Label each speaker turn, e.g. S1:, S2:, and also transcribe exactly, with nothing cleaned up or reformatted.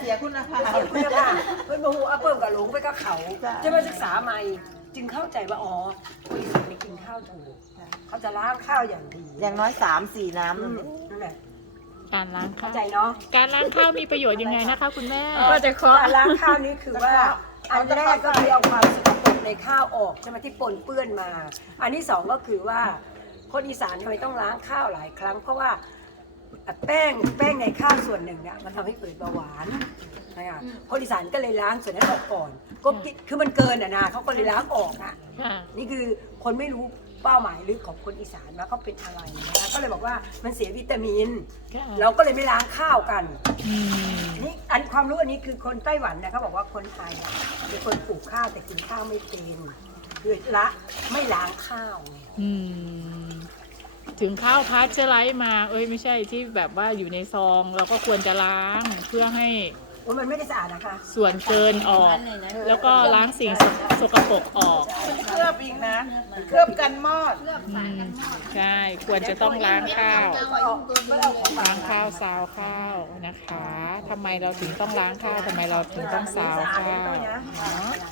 S1: เสียคุณภาพ
S2: เสียคุณภาพเพิ่นบอกว่าเพิ่มกับหลงไปกับเขาจะมาศึกษาใหม่จึงเข้าใจว่าอ๋อคนอีสานไม่กินข้าวถูกเขาจะล้างข้าวอย่างดี
S1: อย่างน้อยสามสี่น้ำ
S2: อื
S1: นั่น
S2: ม
S1: เอง
S2: นั่นแหละ
S3: การล้าง
S2: เข้า
S3: ข้าว
S2: ใจเนาะ
S3: การล้างข้าวมีประโยชน์ยังไงนะคะ คุณแม่
S2: ก็จะขอการล้างข้าวนี้คือว่าอันแรกก็คือเอาความสกปรกในข้าวออกใช่ไหมที่ปนเปื้อนมา อันที่สองก็คือว่าคนอีสานทำไมต้องล้างข้าวหลายครั้ง เพราะว่าแป้งแป้งในข้าวส่วนหนึ่งเนี่ยมันทำให้เกิดเบาหวานนะคะคนอีสานก็เลยล้างส่วนนั้นออกก่อนก็คือมันเกินอ่ะนะเขาก็เลยล้างออกอ่ะ
S3: ค่ะ
S2: นี่คือคนไม่รู้เป้าหมายลึกของคนอีสานว่าเขาเป็นอะไรนะคะก็เลยบอกว่ามันเสียวิตามิน
S3: ค่ะ
S2: เราก็เลยไม่ล้างข้าวกัน
S3: อืม
S2: นี่อันความรู้อันนี้คือคนไต้หวันนะเขาบอกว่าคนไทยอ่ะเป็นคนปลูกข้าวแต่กินข้าวไม่เป็นคือละไม่ล้างข้าวไง
S3: อืมถึงข้าวพาสเจอร์ไลท์มา เอ้ยไม่ใช่ที่แบบว่าอยู่ในซอง เราก็ควรจะล้างเพื่อให้
S2: ว่ามันไม่ได้สะอาดนะคะ
S3: ส่วนเกินออก แล้วก็ล้างสิ่งสกสกปรกออก
S1: เคลือบอีกนะ เคลือบกันมอด
S3: อืมใช่ ควรจะต้องล้างข้าว
S2: ก็เอาก็เอาของ
S3: ล้างข้าวซาวข้าวนะคะทำไมเราถึงต้องล้างข้าวทำไมเราถึงต้องซาวข้าวเนาะ